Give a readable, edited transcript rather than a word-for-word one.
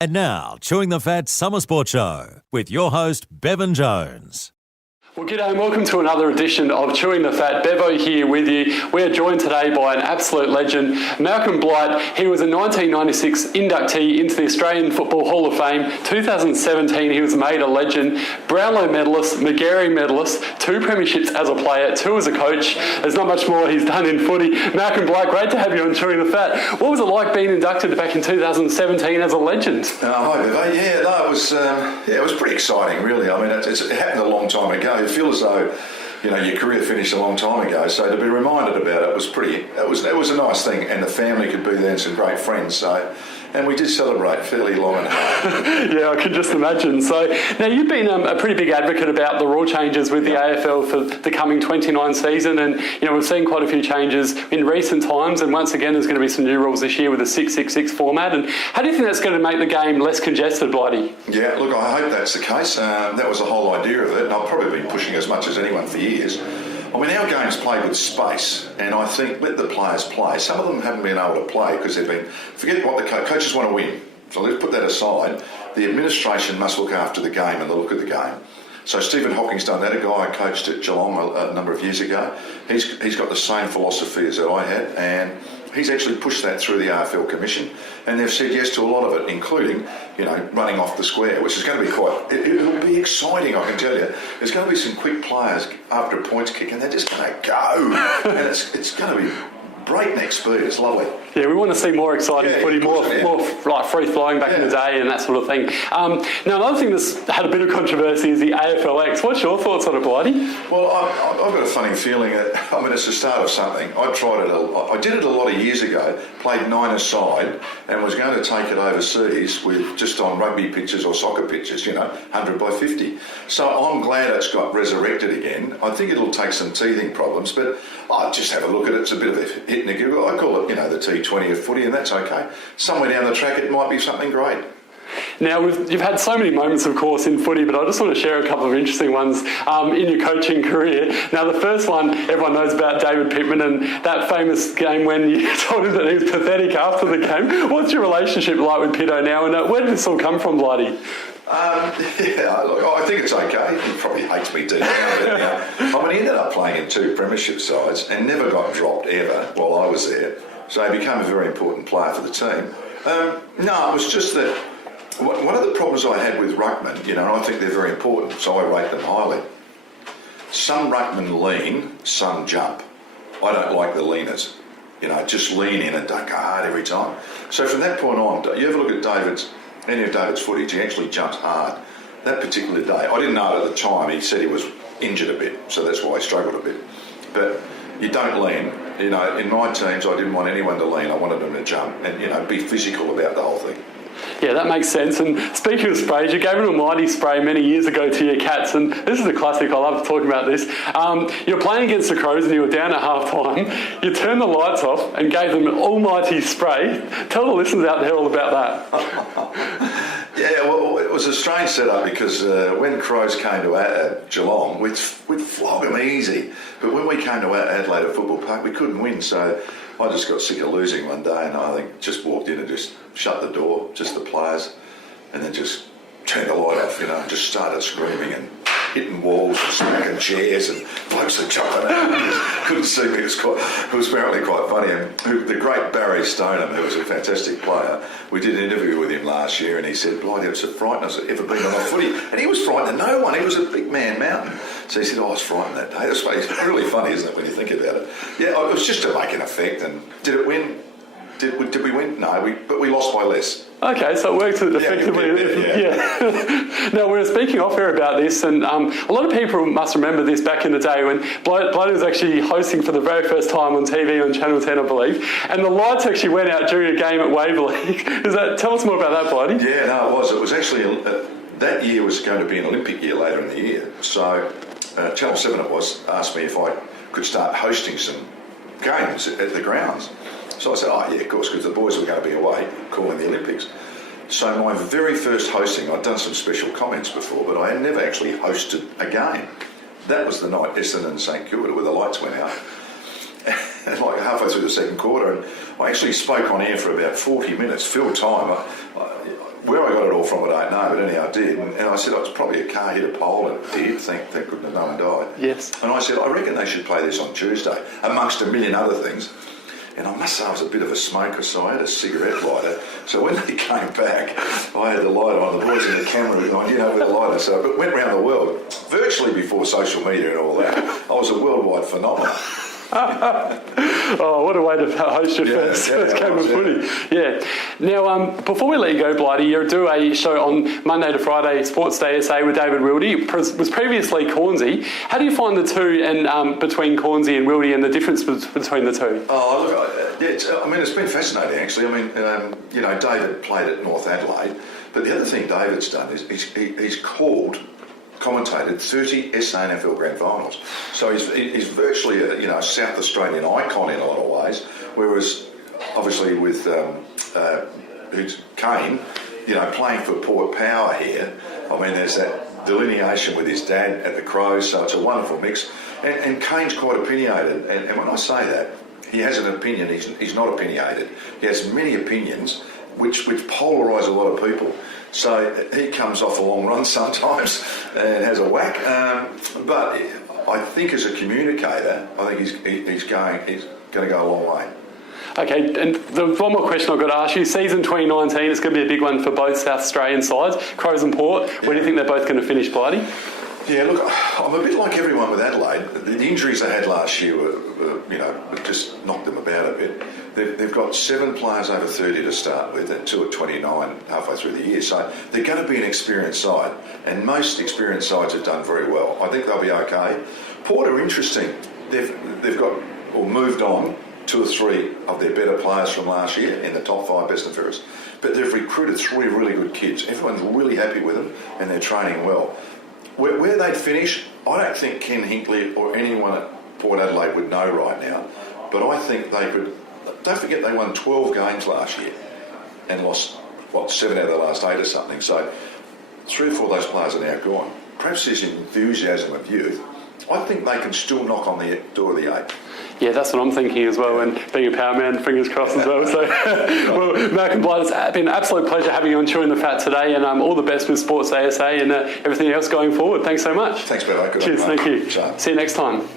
And now, Chewing the Fat Summer Sport Show with your host, Bevan Jones. Well, g'day and welcome to another edition of Chewing the Fat. Bevo here with you. We are joined today by an absolute legend, Malcolm Blight. He was a 1996 inductee into the Australian Football Hall of Fame. 2017, he was made a legend. Brownlow medalist, Magarey medalist, 2 premierships as a player, 2 as a coach. There's not much more he's done in footy. Malcolm Blight, great to have you on Chewing the Fat. What was it like being inducted back in 2017 as a legend? Hi, Bevo. It was pretty exciting, really. I mean, it happened a long time ago. You feel as though, your career finished a long time ago. So to be reminded about it was a nice thing, and the family could be there and some great friends. And we did celebrate fairly long and hard. Yeah, I can just imagine. So now you've been a pretty big advocate about the rule changes with the AFL for the coming 29 season, and we've seen quite a few changes in recent times. And once again, there's going to be some new rules this year with a 6-6-6 format. And how do you think that's going to make the game less congested, Blighty? Yeah, look, I hope that's the case. That was the whole idea of it, and I've probably been pushing as much as anyone for years. I mean, our game's played with space, and I think let the players play. Some of them haven't been able to play because forget what the coaches want to win. So let's put that aside. The administration must look after the game and the look of the game. So Stephen Hocking's done that, a guy I coached at Geelong a number of years ago. He's got the same philosophy as that I had, and he's actually pushed that through the AFL Commission, and they've said yes to a lot of it, including, running off the square, which is going to be it'll be exciting, I can tell you. There's going to be some quick players after a points kick, and they're just going to go, and it's going to be breakneck speed. It's lovely. Yeah, we want to see more exciting footy, more like free flowing back in the day and that sort of thing. Now, another thing that's had a bit of controversy is the AFLX. What's your thoughts on it, Blighty? Well, I've got a funny feeling that, it's the start of something. I did it a lot of years ago, played 9-a-side, and was going to take it overseas with just on rugby pitches or soccer pitches, 100 by 50. So I'm glad it's got resurrected again. I think it'll take some teething problems, but I'll just have a look at it. It's a bit of a hit and a giggle. I call it, the T20 of footy, and that's okay. Somewhere down the track, it might be something great. Now, you've had so many moments, of course, in footy, but I just want to share a couple of interesting ones in your coaching career. Now, the first one, everyone knows about David Pittman and that famous game when you told him that he was pathetic after the game. What's your relationship like with Pitto now, and where did this all come from, Blighty? Look, I think it's okay. He probably hates me deep down. He ended up playing in 2 premiership sides and never got dropped ever while I was there. So he became a very important player for the team. No, it was just that one of the problems I had with ruckmen, and I think they're very important, so I rate them highly. Some ruckmen lean, some jump. I don't like the leaners. Just lean in and don't go hard every time. So from that point on, you ever look at any of David's footage, he actually jumps hard. That particular day, I didn't know it at the time, he said he was injured a bit, so that's why he struggled a bit. But you don't lean. In my teams, I didn't want anyone to lean. I wanted them to jump and, be physical about the whole thing. Yeah, that makes sense. And speaking of sprays, you gave an almighty spray many years ago to your Cats, and this is a classic. I love talking about this. You're playing against the Crows and you were down at half-time. You turned the lights off and gave them an almighty spray. Tell the listeners out there all about that. Yeah, well, it was a strange setup because when Crows came to Geelong, we'd flog them easy. But when we came to Adelaide at Football Park, we couldn't win. So I just got sick of losing one day, and I think just walked in and just shut the door, just the players, and then just turned the light off, just started screaming and hitting walls and smacking chairs, and blokes were jumping out and just couldn't see me. It was apparently quite funny. And the great Barry Stoneham, who was a fantastic player, we did an interview with him last year, and he said, Blighty, it was the frightenest I've ever been on a footy. And he was frightened of no one. He was a big man mountain. So he said, I was frightened that day. It's really funny, isn't it, when you think about it? Yeah, it was just to make an effect. And did it win? Did we win? No, but we lost by less. Okay, so it works effectively. Yeah. Now, we were speaking off air about this, and a lot of people must remember this back in the day when Blighty was actually hosting for the very first time on TV on Channel 10, I believe, and the lights actually went out during a game at Waverley. Tell us more about that, Blighty. Yeah, no, it was. It was actually, that year was going to be an Olympic year later in the year. So Channel 7 asked me if I could start hosting some games at the grounds. So I said, yeah, of course, because the boys were going to be away calling the Olympics. So my very first hosting, I'd done some special comments before, but I had never actually hosted a game. That was the night Essendon and St Kilda where the lights went out. And like halfway through the second quarter, and I actually spoke on air for about 40 minutes, filled time. Where I from, I don't know, but anyhow, I did. And I said, it's probably a car hit a pole, and it did. Thank goodness no one died. Yes. And I said, I reckon they should play this on Tuesday, amongst a million other things. And I must say I was a bit of a smoker, so I had a cigarette lighter. So when they came back, I had the lighter on, the boys in the camera were going, with the lighter. So it went round the world, virtually before social media and all that. I was a worldwide phenomenon. Oh, what a way to host your first game of footy. Yeah. Now, before we let you go, Blighty, you do a show on Monday to Friday, Sports Day SA with David Wildy. It was previously Cornsey. How do you find the two and between Cornsey and Wildy and the difference between the two? Oh, look, it's been fascinating, actually. David played at North Adelaide, but the other thing David's done is he's commentated 30 SANFL Grand Finals. So he's virtually a South Australian icon in a lot of ways, whereas obviously with Kane, playing for Port Power here, there's that delineation with his dad at the Crows, so it's a wonderful mix. And Kane's quite opinionated, and when I say that, he has an opinion, he's not opinionated. He has many opinions which polarise a lot of people. So he comes off a long run sometimes and has a whack. But I think as a communicator, I think he's going to go a long way. Okay, and one more question I've got to ask you. Season 2019 is going to be a big one for both South Australian sides, Crows and Port. Where do you think they're both going to finish, Blighty? Yeah, look, I'm a bit like everyone with Adelaide. The injuries they had last year just knocked them about a bit. They've got 7 players over 30 to start with and 2 at 29 halfway through the year. So they're going to be an experienced side, and most experienced sides have done very well. I think they'll be okay. Port are interesting. They've got or moved on 2 or 3 of their better players from last year in the top 5 best and fairest. But they've recruited 3 really good kids. Everyone's really happy with them, and they're training well. Where they'd finish, I don't think Ken Hinkley or anyone at Port Adelaide would know right now. But I think they could. Don't forget they won 12 games last year and lost, 7 out of the last 8 or something. So 3 or 4 of those players are now gone. Perhaps this enthusiasm of youth, I think they can still knock on the door of the 8. Yeah, that's what I'm thinking as well, and being a power man, fingers crossed as well. So, well, Malcolm Blight, it's been an absolute pleasure having you on Chewing the Fat today, and all the best with Sports ASA and everything else going forward. Thanks so much. Thanks, Bevo. Good Cheers, luck, thank you. Ciao. See you next time.